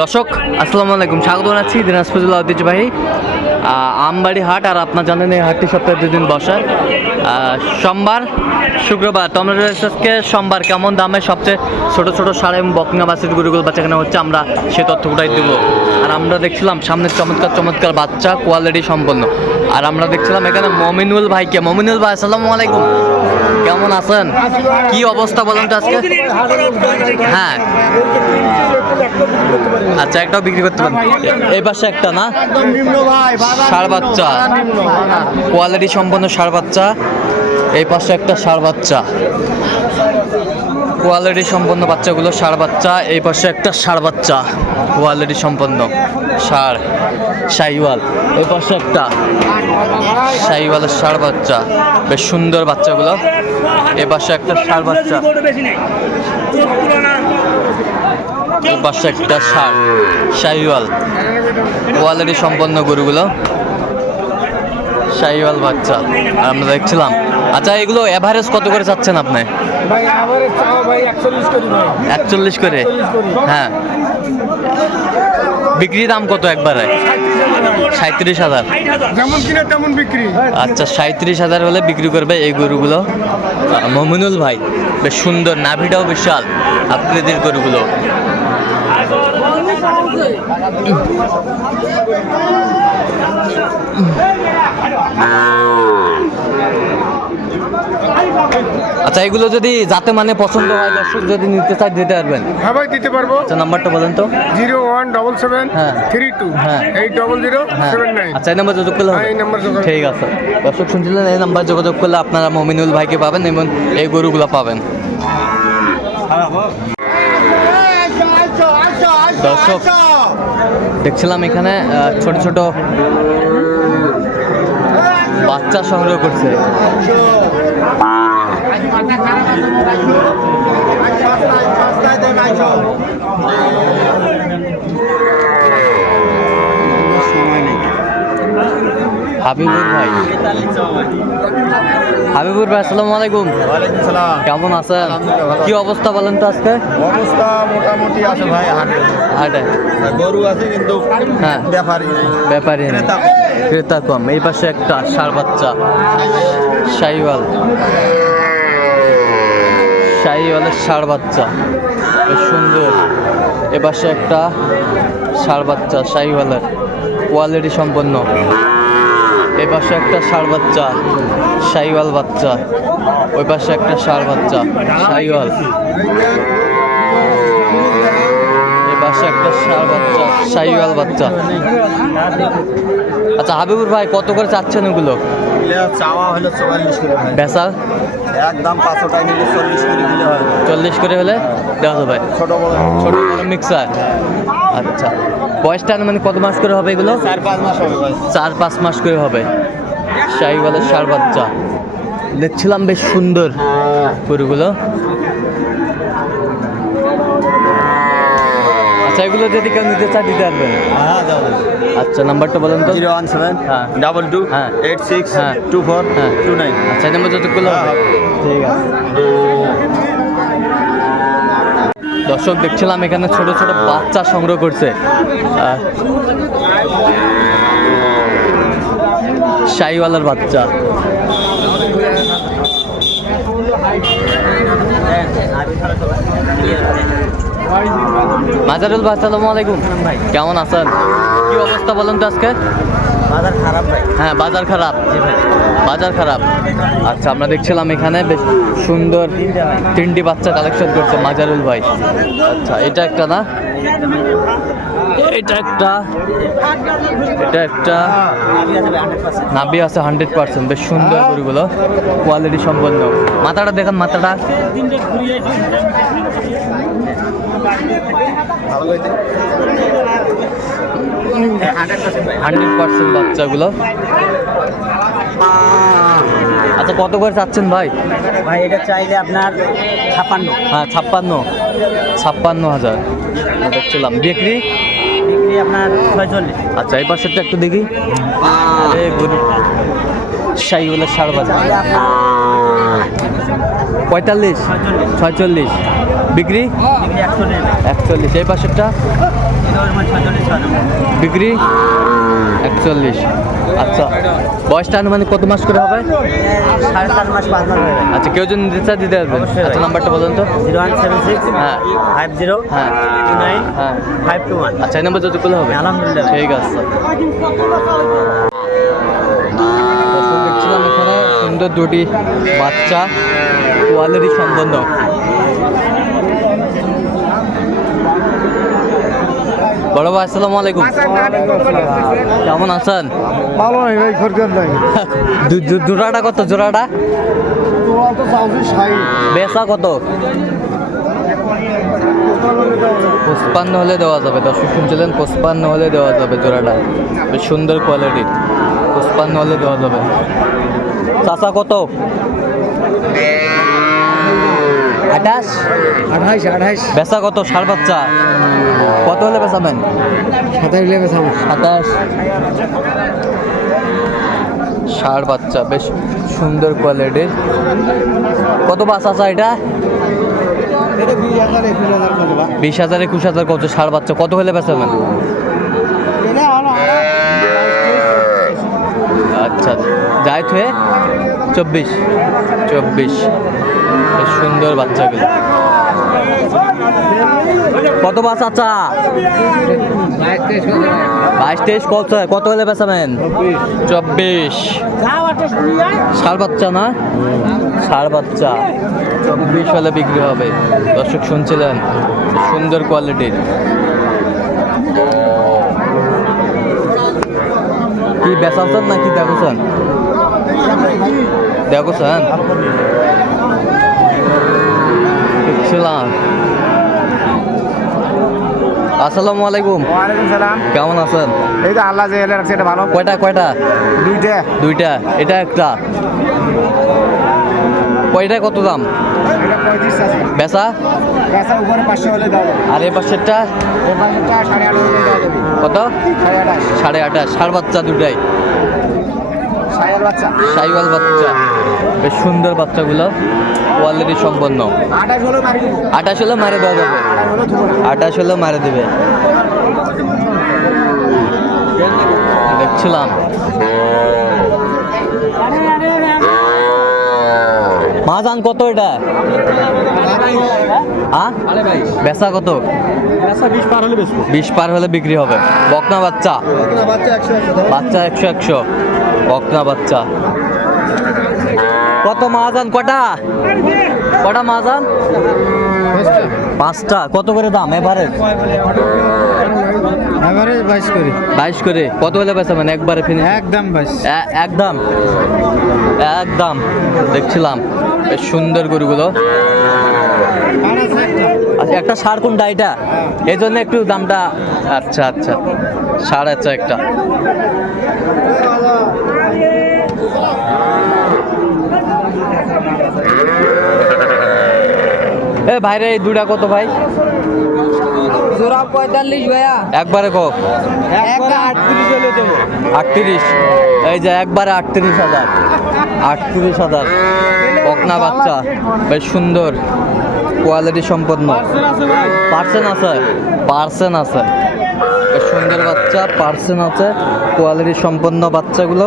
দর্শক আসসালামু আলাইকুম। স্বাগত জানাচ্ছি দিনাজপুরুল্লাহ ঐতিহ্যবাহী আহ, আমবাড়ি হাট আর আপনার জানেন এই হাটটি সপ্তাহে দুদিন বসে। আহ, সোমবার শুক্রবার। তোমরা আজকে সোমবার কেমন দামে সবচেয়ে ছোট ছোট সার এবং বকনা বাসের গরুগুলো বাচ্চা কেনা হচ্ছে আমরা সে তথ্যটাই দেবো। আর আমরা দেখছিলাম সামনে চমৎকার চমৎকার বাচ্চা কোয়ালিটি সম্পন্ন। আর আমরা দেখছিলাম এখানে মমিনুল ভাইকে। মমিনুল ভাই আসসালামু আলাইকুম। কেমন আছেন? কি অবস্থা বলেন তো আজকে? হ্যাঁ। আচ্ছা একটাও বিক্রি করতে পারেন। এই পাশে একটা না? সার বাচ্চা। কোয়ালিটি সম্পন্ন সার বাচ্চা। এই পাশে একটা ষাড় বাচ্চা। কোয়ালিটি সম্পন্ন বাচ্চাগুলো ষাড় বাচ্চা, এই পাশে একটা ষাড় বাচ্চা। কোয়ালিটি সম্পন্ন ষাড় শাইওয়াল। এই পাশে একটা শাইওয়ালের ষাড় বাচ্চা। বেশ সুন্দর বাচ্চাগুলো। এই পাশে একটা ষাড় বাচ্চা। এই পাশে একটা ষাড় শাইওয়াল। কোয়ালিটি সম্পন্ন গরুগুলো। শাইওয়াল বাচ্চা আমরা দেখছিলাম। আচ্ছা এগুলো এভারেজ কত করে চাচ্ছেন আপনি? একচল্লিশ করি। হ্যাঁ। বিক্রি দাম কত একবারে? সাঁত্রিশ হাজার। যেমন কিনা তেমন বিক্রি। আচ্ছা সাঁত্রিশ হাজার হলে বিক্রি করবে এই গরুগুলো। মমিনুল ভাই বেশ সুন্দর নাভিটাও বিশাল আকৃতির গরুগুলো। আচ্ছা এগুলো যদি যাতে মানে পছন্দ হয় দর্শক যদি নিতে চাই দিতে পারবেন? হ্যাঁ ভাই দিতে পারব। আচ্ছা নাম্বারটা বলেন তো। জিরো ওয়ান ডবল সেভেন হ্যাঁ। থ্রি টু হ্যাঁ। এইট ডবল জিরো হ্যাঁ। Seven nine. আচ্ছা এই নাম্বার যোগাযোগ করলে হ্যাঁ, এই নাম্বার ঠিক আছে। দর্শক শুনছিলেন এই নাম্বার যোগাযোগ করলে আপনারা মমিনুল ভাইকে পাবেন এবং এই গরুগুলো পাবেন। দর্শক দেখছিলাম এখানে ছোট ছোট বাচ্চা সংগ্রহ করছে হাবিবুর ভাই। হাবিবুর ভাই আসসালামু আলাইকুম। কেমন আছেন? কি অবস্থা বলেন তো আজকে? অবস্থা মোটামুটি আছে ভাই হাটে। হাটে। গরু আছে কিন্তু হ্যাঁ। ব্যাপারই নেই। ব্যাপারী ক্রেতা কম। এই পাশে একটা ষাড় বাচ্চা শাহিওয়াল। শাহিওয়ালের ষাড় বাচ্চা। বেশ সুন্দর। এ পাশে একটা ষাড় বাচ্চা শাহিওয়ালের। কোয়ালিটি সম্পন্ন। এ পাশে একটা ষাড় বাচ্চা শাহিওয়াল বাচ্চা। ওই পাশে একটা ষাড় বাচ্চা শাহিওয়াল। এই পাশে একটা ষাড় বাচ্চা শাহিওয়াল বাচ্চা। আচ্ছা হাবিবুর ভাই কত করে চাচ্ছেন ওগুলো? চাওয়া হলো চুয়াল্লিশ করে একদম পাঁচশো টাকা নিলে চল্লিশ করে দিলে হয়। চল্লিশ করে হলে দেওয়া যাবে। ছোট বড়। ছোট বড় মিক্সার আচ্ছা। বয়সটা মানে কত মাস করে হবে এগুলো? চার পাঁচ মাস হবে চার পাঁচ মাস করে হবে। শাহিওয়ালের সার বাচ্চা দেখছিলাম বেশ সুন্দর গরুগুলো। আচ্ছা এগুলো যদি কেউ নিতে চায় দিতে পারবেন। হ্যাঁ আচ্ছা নাম্বারটা বলেন তো। জিরো ওয়ান সেভেন হ্যাঁ। ডাবল টু হ্যাঁ। এইট সিক্স হ্যাঁ। টু ফোর হ্যাঁ। Two nine. আচ্ছা নাম্বার যতগুলো ঠিক আছে। দর্শক দেখছিলাম এখানে ছোট ছোট বাচ্চা সংগ্রহ করছে। আহ, শাহিওয়ালার বাচ্চা। মাজারুল ভাই আসসালামু আলাইকুম। ভাই কেমন আছেন? কি অবস্থা বলেন তো আজকে? বাজার খারাপ ভাই। হ্যাঁ বাজার খারাপ। বাজার খারাপ। আচ্ছা আমরা দেখছিলাম এখানে বেশ সুন্দর তিনটি বাচ্চা কালেকশন করছে মাজারুল ভাই। আচ্ছা এটা একটা না? এটা একটা এটা একটা নাবি আছে হান্ড্রেড পার্সেন্ট বেশ সুন্দর গরুগুলো কোয়ালিটি সম্পন্ন। মাথাটা দেখেন মাথাটা। ভালো হান্ড্রেড পার্সেন্ট বাচ্চাগুলো। আচ্ছা কত করে চাচ্ছেন ভাই? ভাই এটা চাইলে আপনার ছাপান্ন হ্যাঁ ছাপ্পান্ন। ছাপ্পান্ন হাজার। দেখছিলাম। বিক্রি? বিক্রি আপনার ছয়চল্লিশ। আচ্ছা এই পাশেরটা একটু দেখি। আরে গরু। শাহিগুলো সার বাজার। পঁয়তাল্লিশ? ছয়চল্লিশ। বিক্রি একচল্লিশ। একচল্লিশ। এই পাশেরটা? নম্বর বিক্রি একচল্লিশ। আচ্ছা। বয়সটা আনুমানিক কত মাস করে হবে? সাড়ে চার মাস পাঁচ মাস আচ্ছা কেউ যদি দিতে চায় দিতে পারবেন আচ্ছা নাম্বারটা বলুন তো। জিরো ওয়ান সেভেন সিক্স হ্যাঁ। ফাইভ জিরো হ্যাঁ। টু নাইন হ্যাঁ। Five two one. আচ্ছা এই নাম্বার যতগুলো হবে। আলহামদুলিল্লাহ। ঠিক আছে। দেখছিলাম এখানে সুন্দর দুটি বাচ্চা কোয়ালিটি সম্পন্ন বড় ভাই আসসালামু আলাইকুম। কেমন আছেন? ভালো নাই ভাই খরচার নাই জোড়াটা কত? জোড়াটা? বেচা কত? পঁচপান্ন হলে দেওয়া যাবে। দর্শক শুনছিলেন পঁচপান্ন হলে দেওয়া যাবে জোড়াটা। বেশ সুন্দর কোয়ালিটির পঁচপান্ন হলে দেওয়া যাবে। চাচা কত? আঠাশ? আঠাইশ আঠাইশ বেচা কত? সার বাচ্চা কত হলে বেচাবেন? সাতাইশ লেবে সামনে সাতাশ। ষাড় বাচ্চা বেশ সুন্দর কোয়ালিটির কত বাস আছে এটা? বিশ হাজার একুশ হাজার কত ষাড় বাচ্চা কত? হলে বেচাবেন? হলো আচ্ছা যাই থুয়ে। চব্বিশ। চব্বিশ। বেশ সুন্দর বাচ্চাগুলো কত বাস আচ্ছা বাইশ তেইশ কত কত হলে বেচাবেন চব্বিশ। সার বাচ্চা না? ষাড় বাচ্চা। চব্বিশ হলে বিক্রি হবে। দর্শক শুনছিলেন, সুন্দর কোয়ালিটির। কি বেচাচ্ছেন না কি দেখছেন দেখছেন দেখছিলাম আসসালামু আলাইকুম। ওয়ালাইকুম সালাম। কেমন আছেন? এই তো আল্লাহ যে রাখছে এটা ভালো। কয়টা কয়টা? দুইটা। দুইটা। এটা একটা। কয়টা কত দাম? বেচা? উপরে পাঁচশো হলে দাও আর এই পাশেরটা? সাড়ে কত? সাড়ে আঠাশ। সাড়ে আঠাশ। ষাড় বাচ্চা দুটাই। বাচ্চা। সাইওয়াল বাচ্চা। বেশ সুন্দর বাচ্চাগুলো। কোয়ালিটি সম্পন্ন। আঠাশ হলে মারি দেওয়া যাবে। আঠাশ হলে মারে দেবে। দেখছিলাম। মাজান কত এটা? বেচা কত? বিশ পার হলে বেশি পার হলে বিক্রি হবে। বকনা বাচ্চা? বাচ্চা একশো একশো। বকনা বাচ্চা। কত মাজান কটা? কটা মাজান পাঁচটা। কত করে দাম এবারে বাইশ করি। বাইশ করে। কত হলে বেচাবেন একবারে ফিনিশ একদম বাইশ। একদম। একদম। দেখছিলাম। বেশ সুন্দর গরুগুলো। আচ্ছা একটা সার কোনটা এটা? এই জন্য একটু দামটা আচ্ছা আচ্ছা। সার আচ্ছা একটা। এ ভাইরে, এই দুটা কত ভাই? জোড়া পঁয়তাল্লিশ ভাইয়া একবারে কো। আটত্রিশ হলে দেবো আটত্রিশ। এই যে একবারে আটত্রিশ হাজার। আটত্রিশ হাজার। বকনা বাচ্চা। বেশ সুন্দর। কোয়ালিটি সম্পন্ন। পার্সেন আছে? পার্সেন আছে। বেশ সুন্দর বাচ্চা, পার্সেন আছে। কোয়ালিটি সম্পন্ন বাচ্চাগুলো।